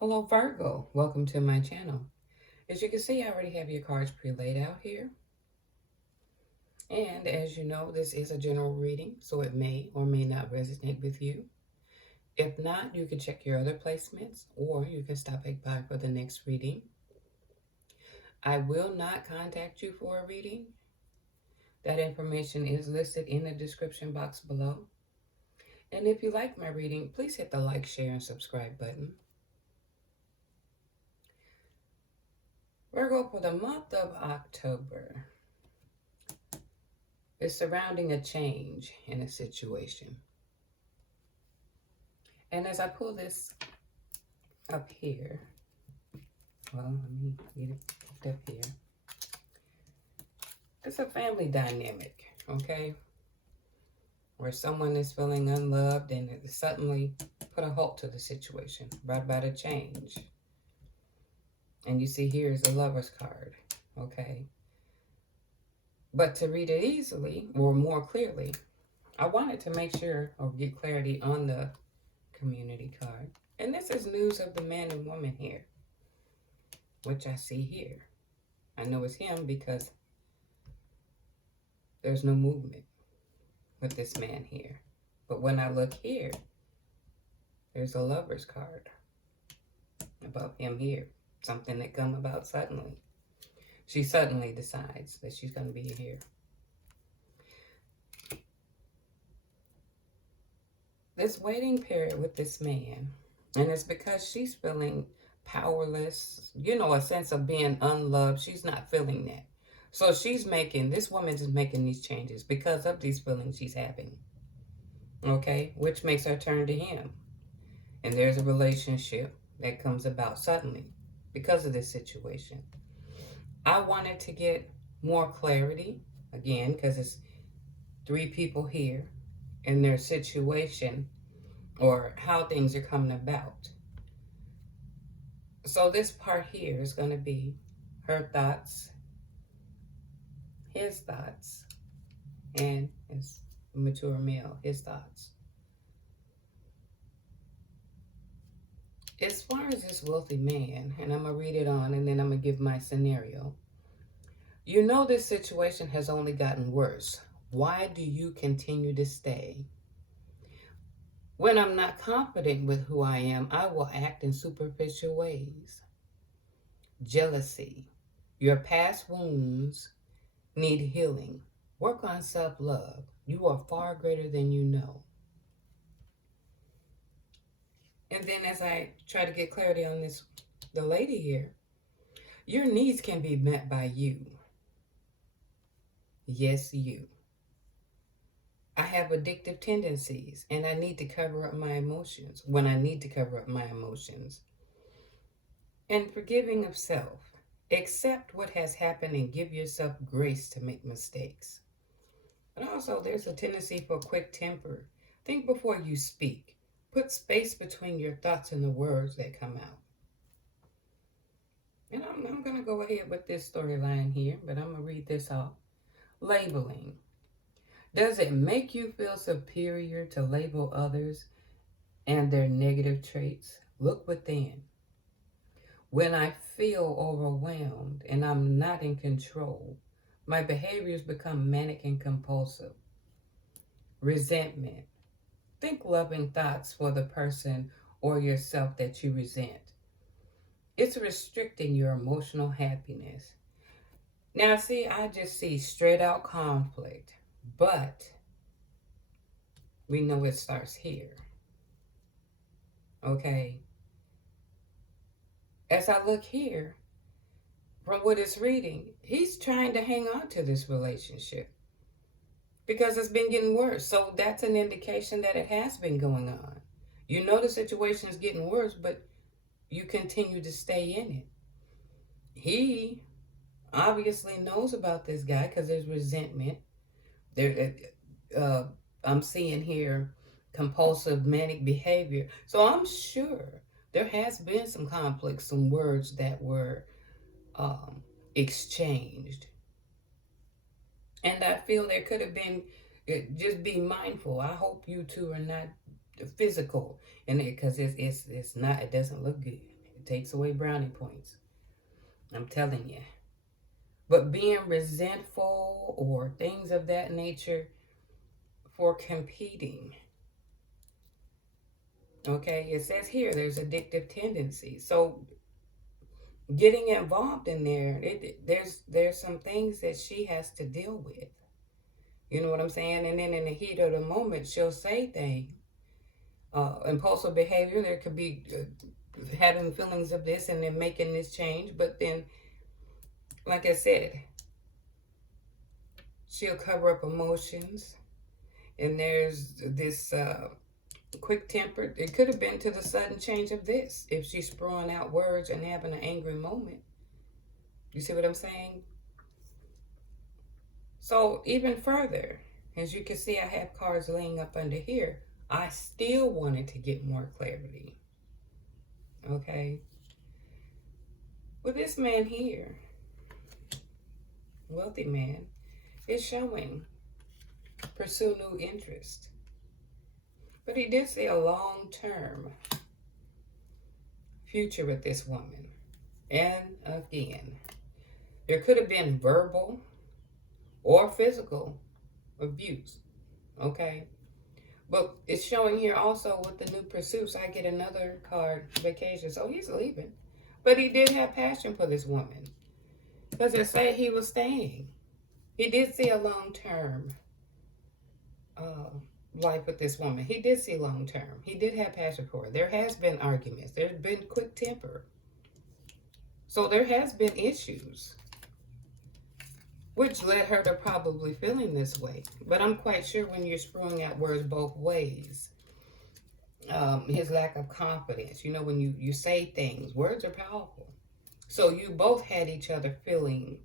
Hello Virgo, welcome to my channel. As you can see, I already have your cards pre-laid out here. And as you know, this is a general reading, so it may or may not resonate with you. If not, you can check your other placements or you can stop by for the next reading. I will not contact you for a reading. That information is listed in the description box below. And if you like my reading, please hit the like, share, and subscribe button. Virgo, for the month of October is surrounding a change in a situation. And as I pull this up here, well, let me get it up here. It's a family dynamic, okay? Where someone is feeling unloved and it suddenly put a halt to the situation, brought about a change. And you see here is the Lover's card, okay? But to read it easily or more clearly, I wanted to make sure or get clarity on the community card. And this is news of the man and woman here, which I see here. I know it's him because there's no movement with this man here. But when I look here, there's a Lover's card above him here. Something that come about suddenly. She suddenly decides that she's going to be here. This waiting period with this man, and it's because she's feeling powerless, you know, a sense of being unloved. She's not feeling that. So this woman is making these changes because of these feelings she's having. Okay, which makes her turn to him. And there's a relationship that comes about suddenly because of this situation. I wanted to get more clarity, again, because it's three people here in their situation or how things are coming about. So this part here is going to be her thoughts, his thoughts, and as a mature male, his thoughts. As far as this wealthy man, and I'm going to read it on and then I'm going to give my scenario. You know this situation has only gotten worse. Why do you continue to stay? When I'm not confident with who I am, I will act in superficial ways. Jealousy. Your past wounds need healing. Work on self-love. You are far greater than you know. And then as I try to get clarity on the lady here, your needs can be met by you. Yes, you. I have addictive tendencies and I need to cover up my emotions when I need to cover up my emotions. And forgiving of self. Accept what has happened and give yourself grace to make mistakes. And also there's a tendency for quick temper. Think before you speak. Put space between your thoughts and the words that come out. And I'm going to go ahead with this storyline here, but I'm going to read this off. Labeling. Does it make you feel superior to label others and their negative traits? Look within. When I feel overwhelmed and I'm not in control, my behaviors become manic and compulsive. Resentment. Think loving thoughts for the person or yourself that you resent. It's restricting your emotional happiness. Now, see, I just see straight out conflict, but we know it starts here. Okay? As I look here, from what it's reading, he's trying to hang on to this relationship because it's been getting worse. So that's an indication that it has been going on. You know the situation is getting worse, but you continue to stay in it. He obviously knows about this guy because there's resentment. I'm seeing here compulsive manic behavior. So I'm sure there has been some conflict, some words that were exchanged. And I feel there could have been, just be mindful. I hope you two are not physical in it because it's not, it doesn't look good. takes away brownie points. I'm telling you. But being resentful or things of that nature for competing. Okay, it says here there's addictive tendencies. So getting involved in there, there's some things that she has to deal with. You know what I'm saying? And then in the heat of the moment, she'll say things. Impulsive behavior, there could be having feelings of this and then making this change. But then, like I said, she'll cover up emotions. And there's this quick-tempered. It could have been to the sudden change of this. If she's throwing out words and having an angry moment. You see what I'm saying? So even further, as you can see, I have cards laying up under here. I still wanted to get more clarity. Okay? With this man here, wealthy man, is showing pursue new interest. But he did say a long-term future with this woman. And again, there could have been verbal or physical abuse. Okay? But it's showing here also with the new pursuits. I get another card, vacation. So he's leaving. But he did have passion for this woman. Because it said he was staying. He did see a long-term life with this woman. He did see long-term. He did have passion for her. There has been arguments. There's been quick temper. So there has been issues, which led her to probably feeling this way. But I'm quite sure when you're spewing out words both ways, his lack of confidence, you know, when you say things, words are powerful. So you both had each other feeling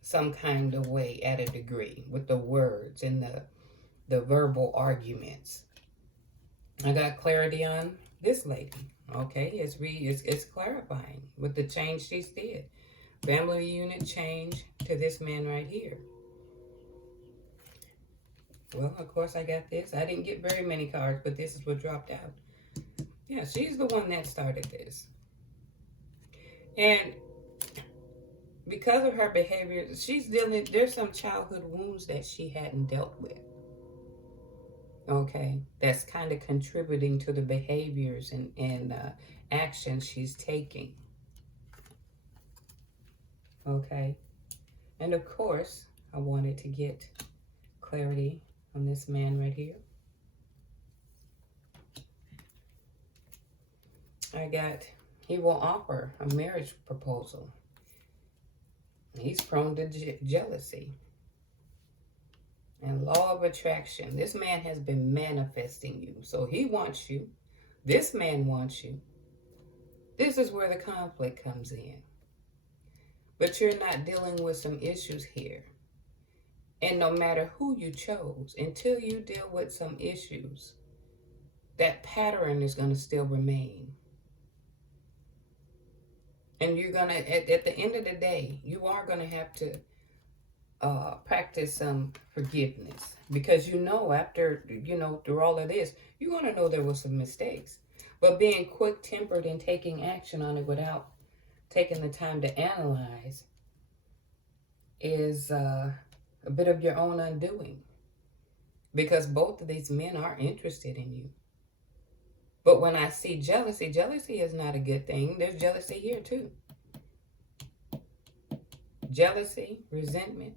some kind of way at a degree with the words and the verbal arguments. I got clarity on this lady. Okay, it's clarifying with the change she's did. Family unit change to this man right here. Well, of course I got this. I didn't get very many cards, but this is what dropped out. Yeah, she's the one that started this. And because of her behavior, there's some childhood wounds that she hadn't dealt with. Okay, that's kind of contributing to the behaviors and actions she's taking. Okay, and of course, I wanted to get clarity on this man right here. He will offer a marriage proposal. He's prone to jealousy. And law of attraction. This man has been manifesting you. So he wants you. This man wants you. This is where the conflict comes in. But you're not dealing with some issues here. And no matter who you chose, until you deal with some issues, that pattern is going to still remain. And you're going to, at the end of the day, you are going to have to practice some forgiveness, because after through all of this, you're going to know there were some mistakes. But being quick-tempered and taking action on it without taking the time to analyze is a bit of your own undoing, because both of these men are interested in you. But when I see jealousy is not a good thing. There's jealousy here too. Jealousy, resentment.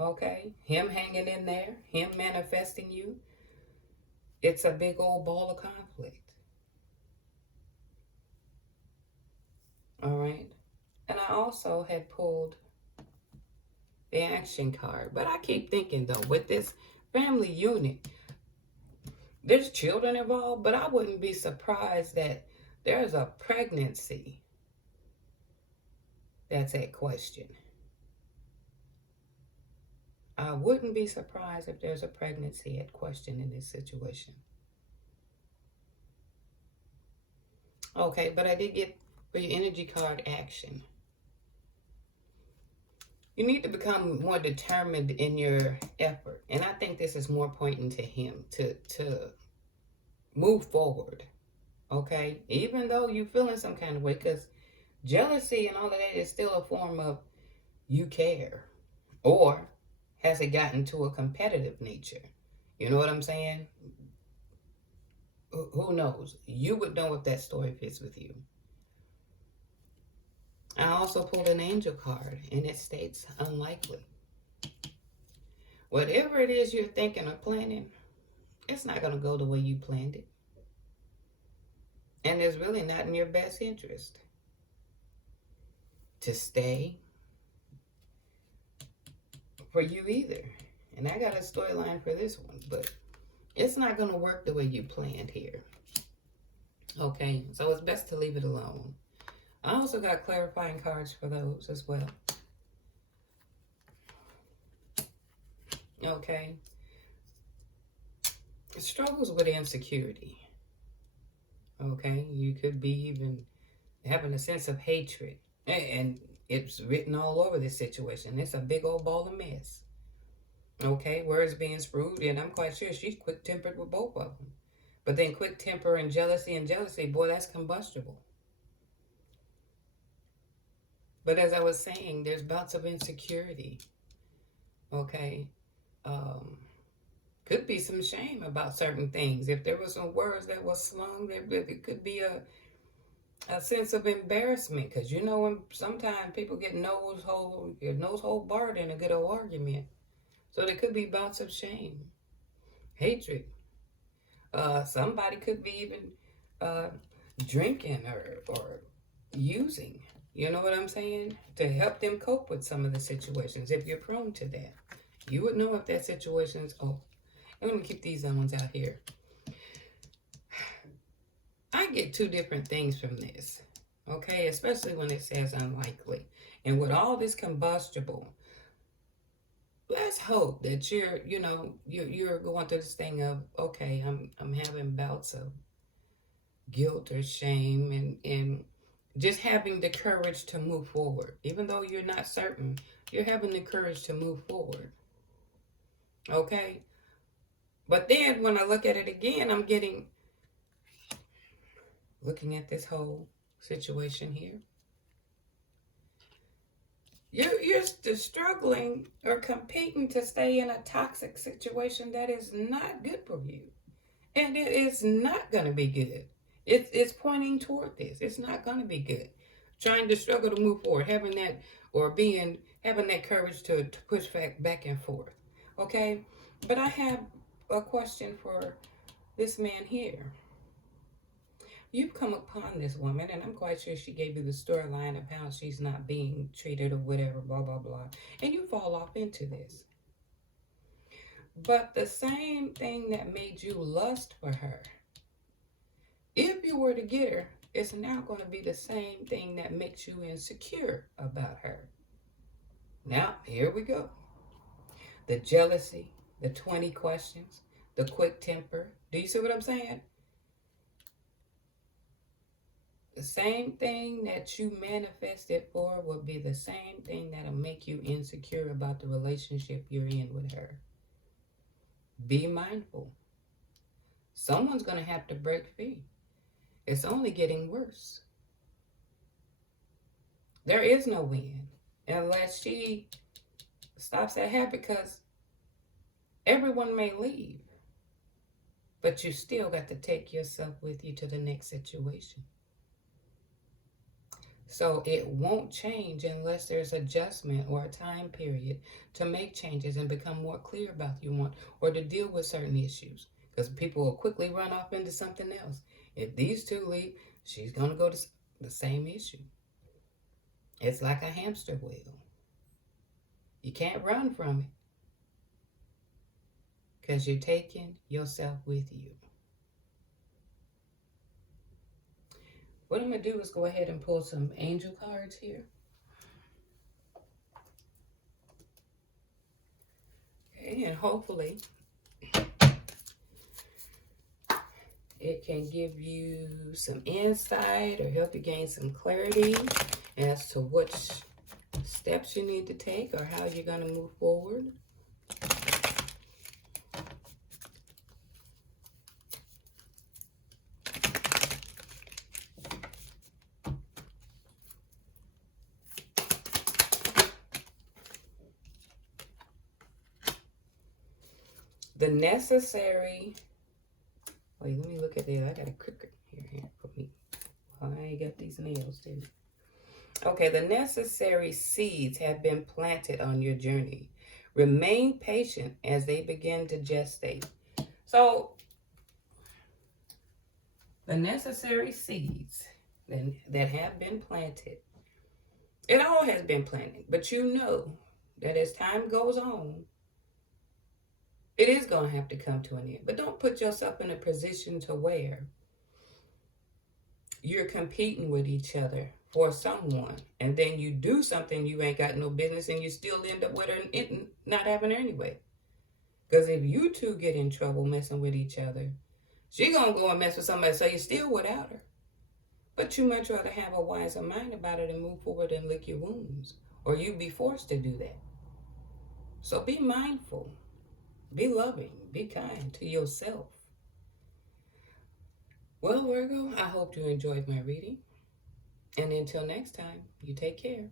Okay, him hanging in there, him manifesting you. It's a big old ball of conflict. All right. And I also had pulled the action card. But I keep thinking, though, with this family unit, there's children involved, but I wouldn't be surprised that there's a pregnancy that's at question. I wouldn't be surprised if there's a pregnancy at question in this situation. Okay, but I did get for your energy card action. You need to become more determined in your effort. And I think this is more pointing to him to move forward. Okay? Even though you're feeling some kind of way, because jealousy and all of that is still a form of you care. Or has it gotten to a competitive nature? You know what I'm saying? Who knows? You would know if that story fits with you. I also pulled an angel card, and it states unlikely. Whatever it is you're thinking or planning, it's not going to go the way you planned it. And it's really not in your best interest to stay for you either. And I got a storyline for this one, but it's not going to work the way you planned here. Okay, so it's best to leave it alone. I also got clarifying cards for those as well. Okay. Struggles with insecurity. Okay, you could be even having a sense of hatred. And it's written all over this situation. It's a big old ball of mess. Okay, words being spewed, and I'm quite sure she's quick-tempered with both of them. But then quick temper and jealousy, boy, that's combustible. But as I was saying, there's bouts of insecurity. Okay, could be some shame about certain things. If there were some words that were slung, there could be a sense of embarrassment, because you know when sometimes people get nose hole barred in a good old argument. So there could be bouts of shame, hatred. Somebody could be even drinking or using, you know what I'm saying, to help them cope with some of the situations. If you're prone to that, you would know if that situation's, oh, I'm going to keep these ones out here. I get two different things from this, okay, especially when it says unlikely. And with all this combustible, let's hope that you're going through this thing of, okay, I'm having bouts of guilt or shame, and just having the courage to move forward. Even though you're not certain, you're having the courage to move forward. Okay? But then when I look at it again, I'm looking at this whole situation here. You're still struggling or competing to stay in a toxic situation that is not good for you. And it is not going to be good. It's pointing toward this. It's not going to be good. Trying to struggle to move forward, having that courage to push back and forth. Okay? But I have a question for this man here. You've come upon this woman, and I'm quite sure she gave you the storyline of how she's not being treated or whatever, blah, blah, blah. And you fall off into this. But the same thing that made you lust for her, if you were to get her, it's now going to be the same thing that makes you insecure about her. Now, here we go. The jealousy, the 20 questions, the quick temper. Do you see what I'm saying? The same thing that you manifested for will be the same thing that'll make you insecure about the relationship you're in with her. Be mindful. Someone's going to have to break free. It's only getting worse. There is no win unless she stops that habit, because everyone may leave, but you still got to take yourself with you to the next situation. So it won't change unless there's adjustment or a time period to make changes and become more clear about what you want, or to deal with certain issues, because people will quickly run off into something else. If these two leave, she's going to go to the same issue. It's like a hamster wheel. You can't run from it, because you're taking yourself with you. What I'm going to do is go ahead and pull some angel cards here. Okay, and hopefully it can give you some insight or help you gain some clarity as to which steps you need to take or how you're going to move forward. The necessary... Wait, let me look at this. I got a crooked here for me. Well, I ain't got these nails, too. Okay, the necessary seeds have been planted on your journey. Remain patient as they begin to gestate. So, the necessary seeds that have been planted, it all has been planted, but you know that as time goes on, it is going to have to come to an end. But don't put yourself in a position to where you're competing with each other for someone, and then you do something you ain't got no business, and you still end up with her and not having her anyway. Because if you two get in trouble messing with each other, she gonna go and mess with somebody, so you're still without her. But you much rather have a wiser mind about it and move forward and lick your wounds, or you be forced to do that. So be mindful, be loving, be kind to yourself. Well, Virgo, I hope you enjoyed my reading. And until next time, you take care.